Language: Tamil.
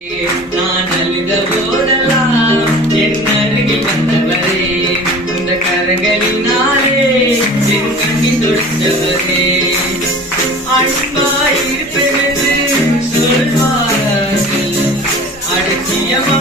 நான் அழுத போதெல்லாம் என் அருகில் வந்தவரே, இந்த கரங்களினாலே என் கண்ணி தொடுத்தவரே, அன்பாயிருப்பென்று சொல்வார்கள் அலட்சியமா